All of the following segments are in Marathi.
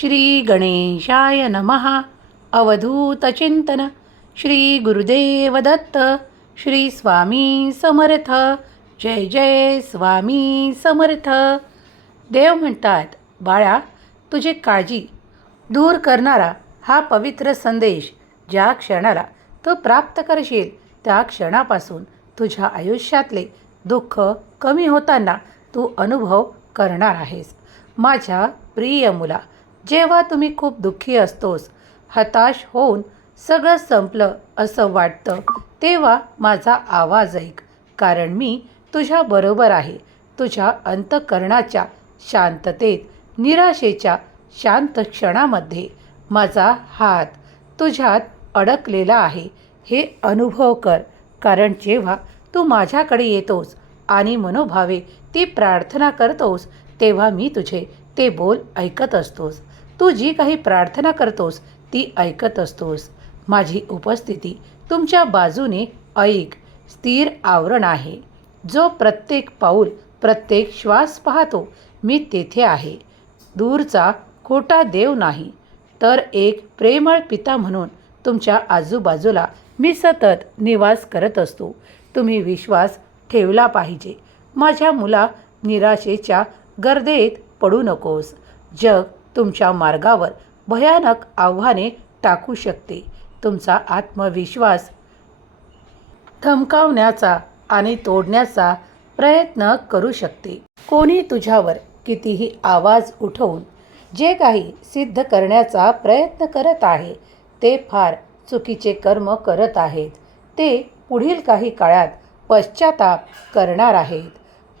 श्री गणेशाय नमहा अवधूतचिंतन श्री गुरुदेव दत्त श्री स्वामी समर्थ. जय जय स्वामी समर्थ. देव म्हणतात बाळा तुझी काळजी दूर करणारा हा पवित्र संदेश ज्या क्षणाला तू प्राप्त करशील त्या क्षणापासून तुझ्या आयुष्यातले दुःख कमी होताना तू अनुभव करणार आहेस. माझ्या प्रिय मुला जेव्हा तुम्ही खूप दुःखी असतोस हताश होऊन सगळं संपलं असं वाटतं तेव्हा माझा आवाज ऐक कारण मी तुझ्याबरोबर आहे. तुझ्या अंतकरणाच्या शांततेत निराशेच्या शांत क्षणामध्ये माझा हात तुझ्यात अडकलेला आहे. हे अनुभव कर कारण जेव्हा तू माझ्याकडे येतोस आणि मनोभावे ती प्रार्थना करतोस तेव्हा मी तुझे ते बोल ऐकत असतोस. तू जी काही प्रार्थना करतोस ती ऐकत असतोस. माझी उपस्थिती तुमच्या बाजूने ऐक स्थिर आवरण आहे. जो प्रत्येक पाऊल प्रत्येक श्वास पाहतो मी तेथे आहे. दूरचा खोटा देव नाही. तर एक प्रेमळ पिता म्हणून तुमच्या आजूबाजूला मी सतत निवास करत असतो. तुम्ही विश्वास ठेवला पाहिजे. माझ्या मुला निराशेच्या गर्देत पडू नकोस. जग तुमच्या मार्गावर भयानक आव्हाने टाकू शकते. तुमचा आत्मविश्वास धमकावण्याचा आणि तोडण्याचा प्रयत्न करू शकते. कोणी तुझ्यावर कितीही आवाज उठवून जे काही सिद्ध करण्याचा प्रयत्न करत आहे ते फार चुकीचे कर्म करत आहेत. ते पुढील काही काळात पश्चाताप करणार आहेत.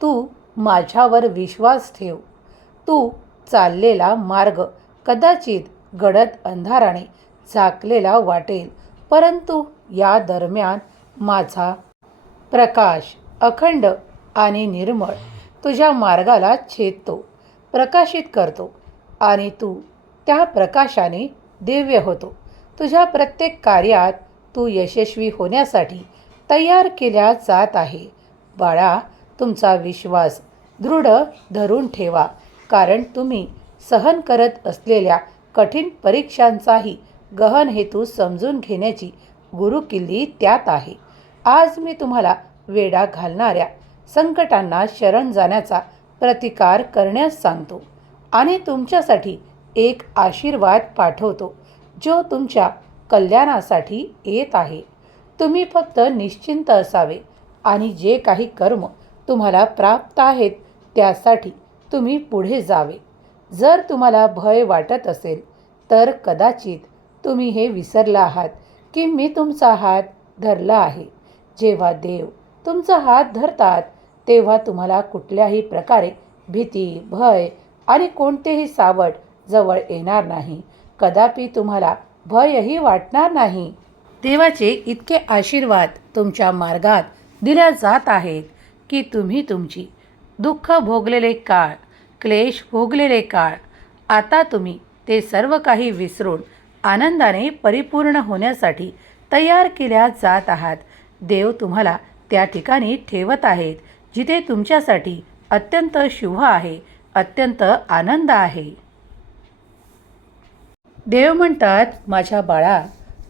तू माझ्यावर विश्वास ठेव. तू चाललेला मार्ग कदाचित गडद अंधाराने झाकलेला वाटेल. परंतु या दरम्यान माझा प्रकाश अखंड आणि निर्मळ तुझ्या मार्गाला छेदतो प्रकाशित करतो आणि तू त्या प्रकाशाने दिव्य होतो. तुझ्या प्रत्येक कार्यात तू यशस्वी होण्यासाठी तयार केल्या जात आहे. बाळा तुमचा विश्वास दृढ धरून ठेवा. कारण तुम्ही सहन करत असलेल्या कठीण परीक्षांचाही गहन हेतू समजून घेण्याची गुरुकिल्ली त्यात आहे. आज मी तुम्हाला वेडा घालणाऱ्या संकटांना शरण जाण्याचा प्रतिकार करण्यास सांगतो आणि तुमच्यासाठी एक आशीर्वाद पाठवतो जो तुमच्या कल्याणासाठी येत आहे. तुम्ही फक्त निश्चिंत असावे आणि जे काही कर्म तुम्हाला प्राप्त आहेत त्यासाठी तुम्ही पुढे जावे. जर तुम्हाला भय वाटत असेल तर कदाचित तुम्ही हे विसरला आहात की मी तुमचा हात धरला आहे. जेव्हा देव तुमचा हात धरतात तेव्हा तुम्हाला कुठल्याही प्रकारे भीती भय आणि कोणतेही सावट जवळ येणार नाही. कदापि तुम्हाला भयही वाटणार नाही. देवाचे इतके आशीर्वाद तुमच्या मार्गात दिल्या जात आहेत की तुम्ही तुमची दुःख भोगलेले काळ क्लेश भोगलेले काळ आता तुम्ही ते सर्व काही विसरून आनंदाने परिपूर्ण होण्यासाठी तयार केल्या जात आहात. देव तुम्हाला त्या ठिकाणी ठेवत आहेत जिथे तुमच्यासाठी अत्यंत शुभ आहे अत्यंत आनंद आहे. देव म्हणतात माझ्या बाळा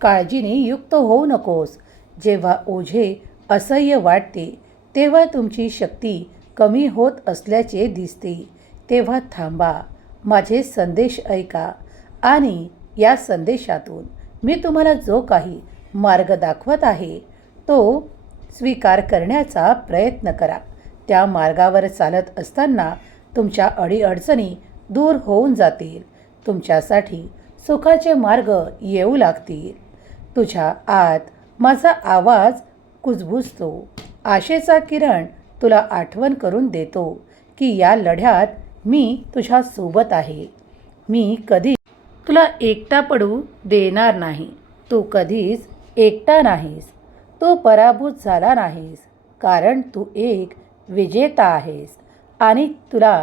काळजीने युक्त होऊ नकोस. जेव्हा ओझे असह्य वाटते तेव्हा तुमची शक्ती कमी होत असल्याचे दिसते. तेव्हा थांबा. माझे संदेश ऐका. आणि या संदेशातून मी तुम्हाला जो काही मार्ग दाखवत आहे तो स्वीकार करण्याचा प्रयत्न करा. त्या मार्गावर चालत असताना तुमच्या अडीअडचणी दूर होऊन जातील. तुमच्यासाठी सुखाचे मार्ग येऊ लागतील. तुझ्या आत माझा आवाज कुजबुजतो. आशेचा किरण तुला आठवण करून देतो की या लढ्यात मी तुझ्या सोबत आहे. मी कधी तुला एकटा पडू देणार नाही. तू कधीच एकटा नाहीस. तू पराभूत झाला नाहीस. कारण तू एक विजेता आहेस. आणि तुला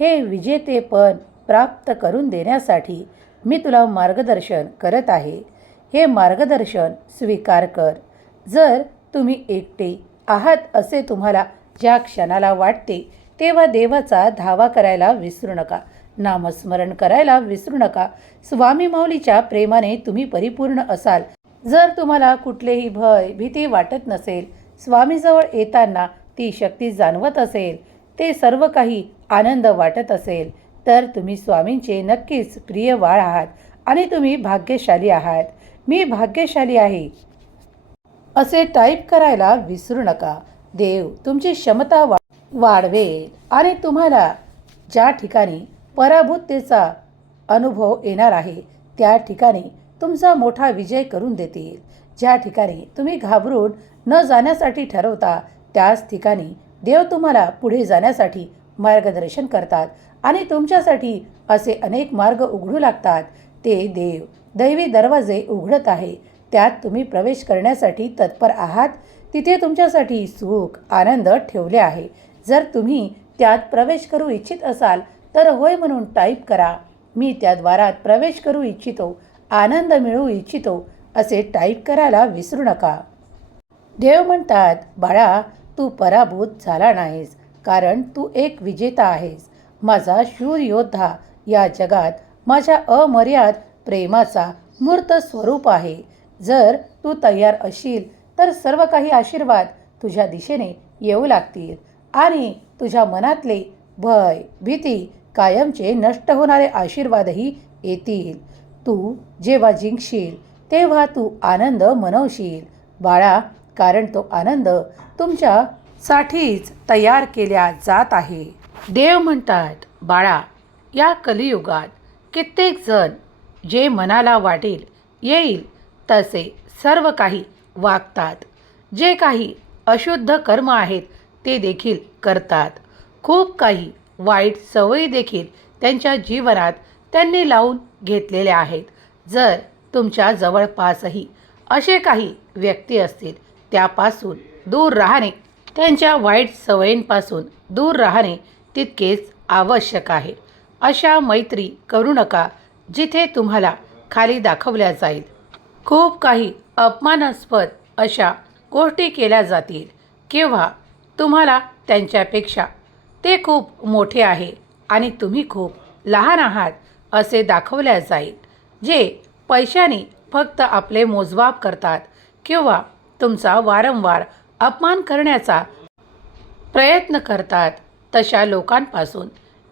हे विजेतेपण प्राप्त करून देण्यासाठी मी तुला मार्गदर्शन करत आहे. हे मार्गदर्शन स्वीकार कर. जर तुम्ही एकटे आहात असे तुम्हाला ज्या क्षणाला वाटते तेव्हा देवाचा धावा करायला विसरू नका. नामस्मरण करायला विसरू नका. स्वामी माऊलीच्या प्रेमाने तुम्ही परिपूर्ण असाल. जर तुम्हाला कुठलेही भय भीती वाटत नसेल स्वामीजवळ येताना ती शक्ती जाणवत असेल ते सर्व काही आनंद वाटत असेल तर तुम्ही स्वामींचे नक्कीच प्रिय वाळ आहात आणि तुम्ही भाग्यशाली आहात. मी भाग्यशाली आहे. असे टाईप करायला विसरू नका. देव तुमची क्षमता वा वाढवेल. आणि तुम्हाला ज्या ठिकाणी पराभूततेचा अनुभव येणार आहे त्या ठिकाणी तुमचा मोठा विजय करून देतील. ज्या ठिकाणी तुम्ही घाबरून न जाण्यासाठी ठरवता त्याच ठिकाणी देव तुम्हाला पुढे जाण्यासाठी मार्गदर्शन करतात आणि तुमच्यासाठी असे अनेक मार्ग उघडू लागतात. ते देव दैवी दरवाजे उघडत आहे. त्यात तुम्ही प्रवेश करण्यासाठी तत्पर आहात. तिथे तुमच्यासाठी सुख आनंद ठेवले आहे. जर तुम्ही त्यात प्रवेश करू इच्छित असाल तर होय म्हणून टाईप करा. मी त्या द्वारात प्रवेश करू इच्छितो आनंद मिळवू इच्छितो असे टाईप करायला विसरू नका. देव म्हणतात बाळा तू पराभूत झाला नाहीस कारण तू एक विजेता आहेस. माझा शूर योद्धा या जगात माझ्या अमर्याद प्रेमाचा मूर्त स्वरूप आहे. जर तू तयार असशील तर सर्व काही आशीर्वाद तुझ्या दिशेने येऊ लागतील. आणि तुझ्या मनातले भय भीती कायमचे नष्ट होणारे आशीर्वादही येतील. तू जेव्हा जिंकशील तेव्हा तू आनंद मनवशील. बाळा कारण तो आनंद तुमच्यासाठीच तयार केल्या जात आहे. देव म्हणतात बाळा या कलियुगात कित्येक जण जे मनाला वाटेल येईल तसे सर्व काही वागतात. जे काही अशुद्ध कर्म आहेत ते देखील करतात. खूप काही वाईट सवयी देखील त्यांच्या जीवनात त्यांनी लावून घेतलेल्या आहेत. जर तुमच्या जवळपासही असे काही व्यक्ती असतील त्यापासून दूर राहणे त्यांच्या वाईट सवयींपासून दूर राहणे तितकेच आवश्यक आहे. अशा मैत्री करू नका जिथे तुम्हाला खाली दाखवल्या जाईल. खूप काही अपमानास्पद अशा गोष्टी केल्या जातील. किंवा तुम्हाला त्यांच्यापेक्षा. ते खूप मोठे आहे आणि तुम्ही खूप लहान आहात असे दाखवल्या जाईल. जे पैशाने फक्त आपले मोजमाप करतात किंवा तुमचा वारंवार अपमान करण्याचा प्रयत्न करतात तशा लोकांपासून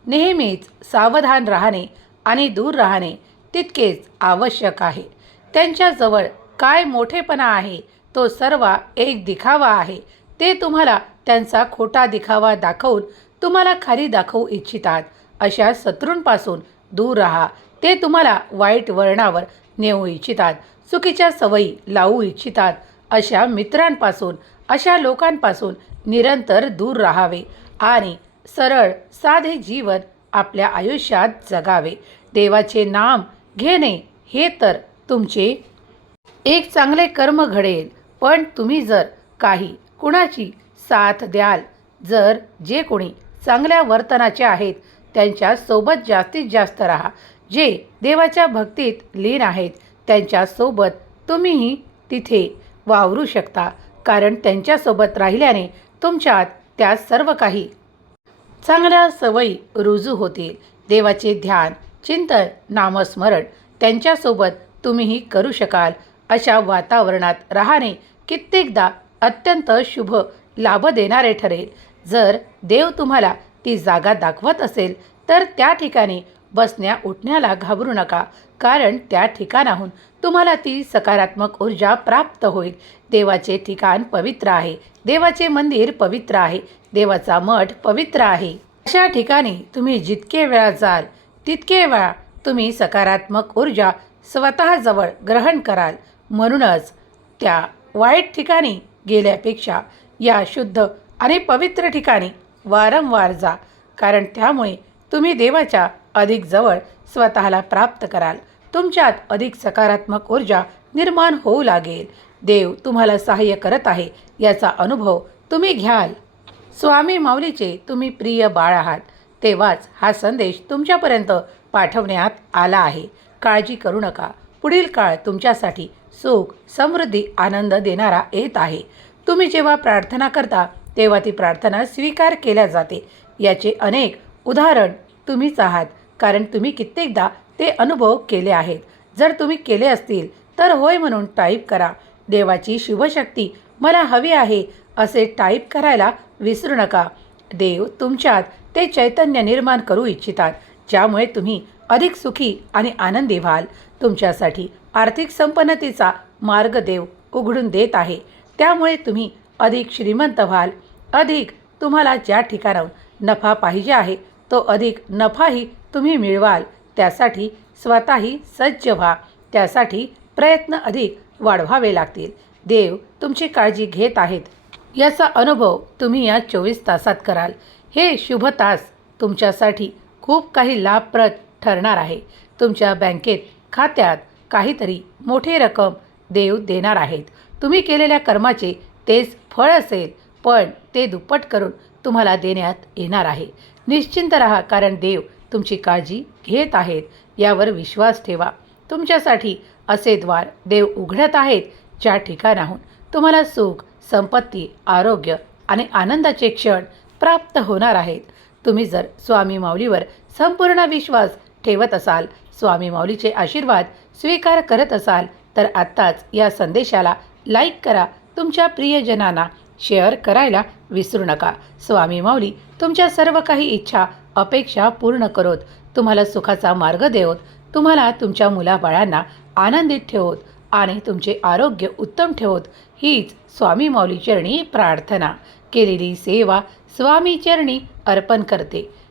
नेहमीच सावधान राहणे आणि दूर राहणे तितकेच आवश्यक आहे. त्यांच्याजवळ काय मोठेपणा आहे तो सर्व एक दिखावा आहे. ते तुम्हाला त्यांचा खोटा दिखावा दाखवून तुम्हाला खाली दाखवू इच्छितात. अशा शत्रूंपासून दूर राहा. ते तुम्हाला वाईट वळणावर नेऊ इच्छितात. चुकीच्या सवयी लावू इच्छितात. अशा मित्रांपासून अशा लोकांपासून निरंतर दूर राहावे आणि सरळ साधे जीवन आपल्या आयुष्यात जगावे. देवाचे नाम घेणे हे तर तुमचे एक चांगले कर्म घडेल पण तुम्ही जर काही कुणाची साथ द्याल जर जे कोणी चांगल्या वर्तनाचे आहेत त्यांच्यासोबत जास्तीत जास्त राहा. जे देवाच्या भक्तीत लीन आहेत त्यांच्यासोबत तुम्हीही तिथे वावरू शकता कारण त्यांच्यासोबत राहिल्याने तुमच्यात त्या सर्व काही चांगल्या सवयी रुजू होतील. देवाचे ध्यान चिंतन नामस्मरण त्यांच्यासोबत तुम्हीही करू शकाल. अशा वातावरणात राहणे कित्येकदा अत्यंत शुभ लाभ देणारे ठरेल. जर देव तुम्हाला ती जागा दाखवत असेल तर त्या ठिकाणी बसण्या उठण्याला घाबरू नका. कारण त्या ठिकाणाहून तुम्हाला ती सकारात्मक ऊर्जा प्राप्त होईल. देवाचे ठिकाण पवित्र आहे. देवाचे मंदिर पवित्र आहे. देवाचा मठ पवित्र आहे. अशा ठिकाणी तुम्ही जितके वेळा जाल तितके वेळा तुम्ही सकारात्मक ऊर्जा स्वतःजवळ ग्रहण कराल. म्हणूनच त्या वाईट ठिकाणी गेल्यापेक्षा या शुद्ध आणि पवित्र ठिकाणी वारंवार जा. कारण त्यामुळे तुम्ही देवाच्या अधिक जवळ स्वतःला प्राप्त कराल. तुमच्यात अधिक सकारात्मक ऊर्जा निर्माण होऊ लागेल. देव तुम्हाला सहाय्य करत आहे याचा अनुभव तुम्ही घ्याल. स्वामी माऊलीचे तुम्ही प्रिय बाळ आहात. तेव्हाच हा संदेश तुमच्यापर्यंत पाठवण्यात आला आहे. काळजी करू नका. पुढील काळ तुमच्यासाठी सुख समृद्धी आनंद देणारा येत आहे. तुम्ही जेव्हा प्रार्थना करता तेव्हा ती प्रार्थना स्वीकार केल्या जाते. याचे अनेक उदाहरण तुम्हीच आहात. कारण तुम्ही कित्येकदा ते अनुभव केले आहेत. जर तुम्ही केले असतील तर होय म्हणून टाईप करा. देवाची शुभशक्ती मला हवी आहे असे टाईप करायला विसरू नका. देव तुमच्यात ते चैतन्य निर्माण करू इच्छितात ज्यामुळे तुम्ही अधिक सुखी आणि आनंदी व्हाल तुमच्यासाठी आर्थिक संपन्नतेचा मार्ग देव उघडून देत आहे. त्यामुळे तुम्ही अधिक श्रीमंत व्हाल. अधिक तुम्हाला ज्या ठिकाणाहून नफा पाहिजे आहे तो अधिक नफाही तुम्ही मिळवाल. त्यासाठी स्वतःही सज्ज व्हा. त्यासाठी प्रयत्न अधिक वाढवावे लागतील. देव तुमची काळजी घेत आहेत. याचा अनुभव तुम्ही या चोवीस तासात कराल. हे शुभ तास तुमच्यासाठी खूप काही लाभप्रद ठरणार आहे. तुमच्या बँकेत खात्यात काहीतरी मोठी रक्कम देव देणार आहेत. तुम्ही केलेल्या कर्माचे तेच फळ असेल पण ते दुप्पट करून तुम्हाला देण्यात येणार आहे. निश्चिंत राहा कारण देव तुमची काळजी घेत आहेत यावर विश्वास ठेवा. तुमच्यासाठी असे द्वार देव उघडत आहेत ज्या ठिकाणाहून तुम्हाला सुख संपत्ती आरोग्य आणि आनंदाचे क्षण प्राप्त होणार आहेत. तुम्ही जर स्वामी माऊलीवर संपूर्ण विश्वास ठेवत असाल स्वामी माऊलीचे आशीर्वाद स्वीकार करत असाल तर आत्ताच या संदेशाला लाईक करा. तुमच्या प्रियजनांना शेअर करायला विसरू नका. स्वामी माऊली तुमच्या सर्व काही इच्छा अपेक्षा पूर्ण करोत. तुम्हाला सुखाचा मार्ग देवत. तुम्हाला तुमच्या मुलाबाळांना आनंदित ठेवत आणि तुमचे आरोग्य उत्तम ठेवत. हीच स्वामी माऊली चरणी प्रार्थना. केलेली सेवा स्वामी चरणी अर्पण करते.